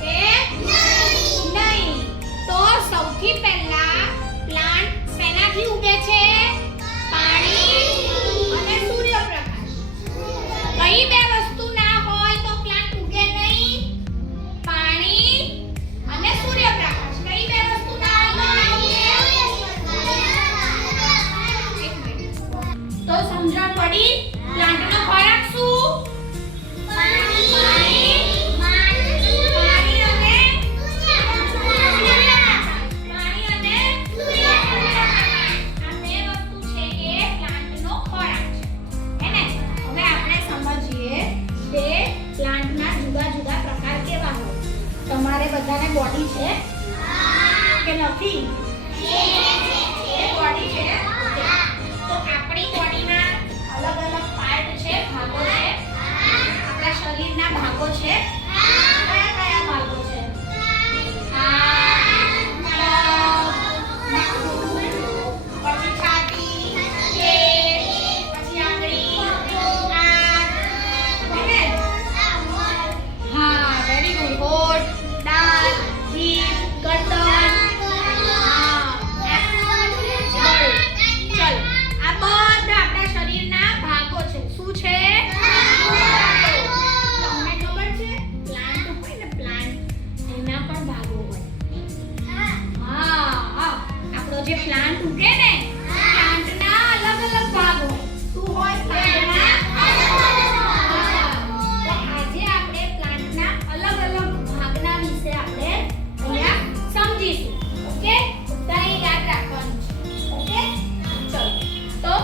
શકે નહીં. તો સૌથી પહેલા પ્લાન્ટ શેનાથી ઉગે છે? પાણી અને સૂર્યપ્રકાશ. કઈ બે વસ્તુ ના હોય તો પ્લાન્ટ ઉગે નહીં? પાણી અને સૂર્યપ્રકાશ. કઈ બે વસ્તુ ના હોય તો સમજણ પડી? પ્લાન્ટનો ખોરાક શું? પાણી અને સૂર્યપ્રકાશ. પાણી અને સૂર્યપ્રકાશ. આ બે વસ્તુ છે એ પ્લાન્ટનો ખોરાક છે. હે ને? હવે આપણે સમજીએ કે પ્લાન્ટના જુદા જુદા પ્રકાર કેવા હોય. તમારે બધાને બોડી છે કે નથી? એ બોડી છે. તો આપણી બોડીના અલગ અલગ પાર્ટ છે, ભાગો છે. આપણા શરીરના ભાગો છે. કયા કયા ભાગો છે? પછી છાતી, પેટ, પછી આંગળી, આંખ. હા, વેરી ગુડ. હોઠ, દાંત, જીભ, ગરદન. ચલ, આ બધા આપણા શરીરના ભાગો છે. શું છે? તમને ખબર છે પ્લાન્ટ હોય ને, પ્લાન્ટ એના પણ ભાગો હોય. હા, આપણો જે પ્લાન્ટ ઉગે ને, પ્લાન્ટના અલગ અલગ ભાગ હોય. શું હોય? પ્લાન્ટના તો આજે આપણે પ્લાન્ટના અલગ અલગ ભાગના વિશે આપણે અહીંયા સમજીશું. ઓકે? બધાએ યાદ રાખવાનું છે. ઓકે? ચલો, તો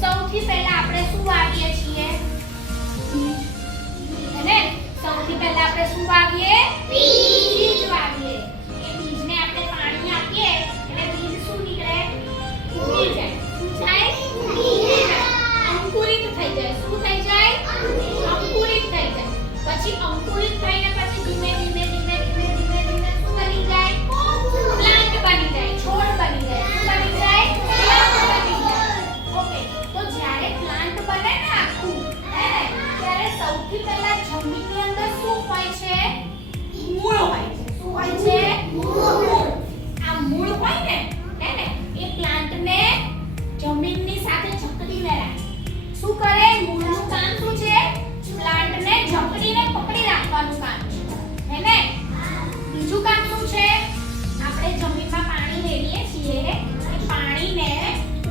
સૌથી પહેલા આપણે શું વાવીએ છીએ? અને સૌથી પહેલા આપણે શું વાવીએ? બીજ વાવીએ. એ બીજને આપણે પાણી આપીએ એટલે બીજ શું નીકળે? ઉગી જાય. શું થાય? ઉગી જાય. અંકુરિત થઈ જાય. શું થઈ જાય? અંકુરિત થઈ જાય. પછી અંકુરિત થઈને પછી ધીમે ધીમે ધીમે ધીમે ધીમે ધીમે શું બની જાય? પ્લાન્ટ બની જાય. છોડ બની જાય. શું બની જાય? પ્લાન્ટ બની જાય. ઓકે, તો જ્યારે પ્લાન્ટ બને ને આખું, હે ને, ત્યારે સૌથી પહેલા જમીનની અંદર શું હોય છે? મૂળ હોય છે. શું હોય છે? મૂળ. આ મૂળ હોય ને, હે ને, એ પ્લાન્ટને જમીનની સાથે જકડીને રાખે. શું કરે? મૂળનું કામ શું છે? પ્લાન્ટને જકડીને પકડી રાખવાનું કામ છે. હે ને? બીજું કામ શું છે? આપણે જમીનમાં પાણી રેડીએ છીએ, એ પાણીને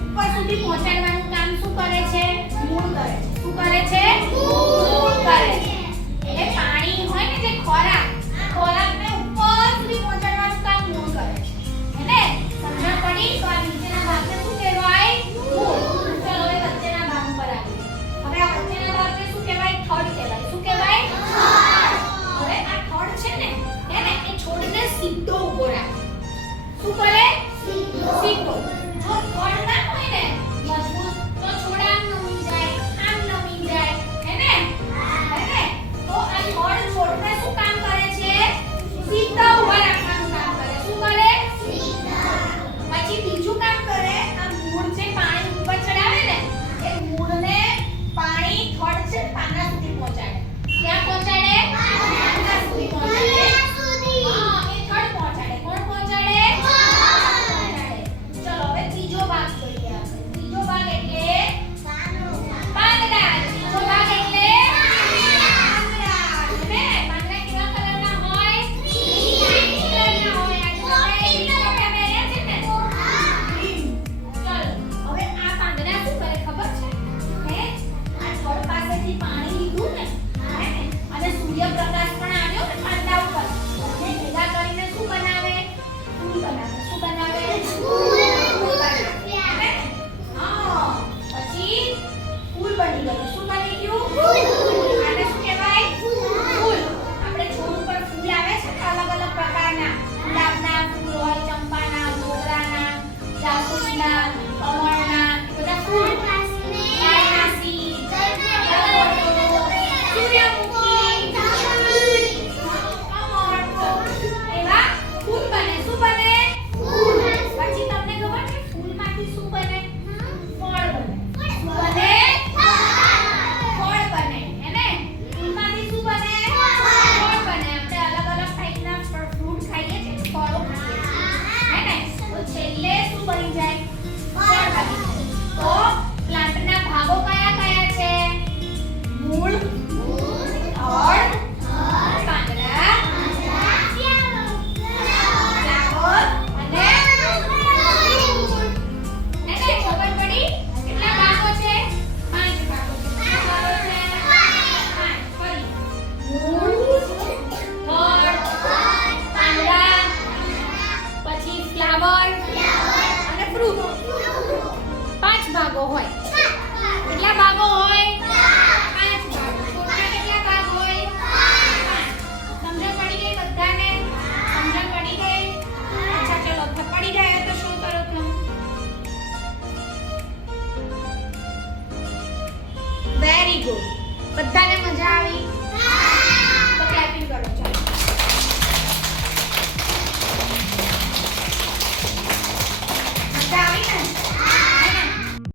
ઉપર સુધી પહોંચાડવાનું કામ શું કરે છે? મૂળ કરે છે. શું કરે છે? મૂળ કરે છે. એટલે પાણી હોય ને, જે ખોરાક, ખોરાકને ઉપર સુધી પહોંચાડવાનું કામ મૂળ કરે છે. હે ને? સમજણ પડી? તો આ નીચેના ભાગને શું કહેવાય? મૂળ. ચલો હવે વચ્ચેના ભાગ પર આવીએ. હવે આપણે ગુડ બધાને મજા આવી તો ક્લેપિંગ કરો ચાલો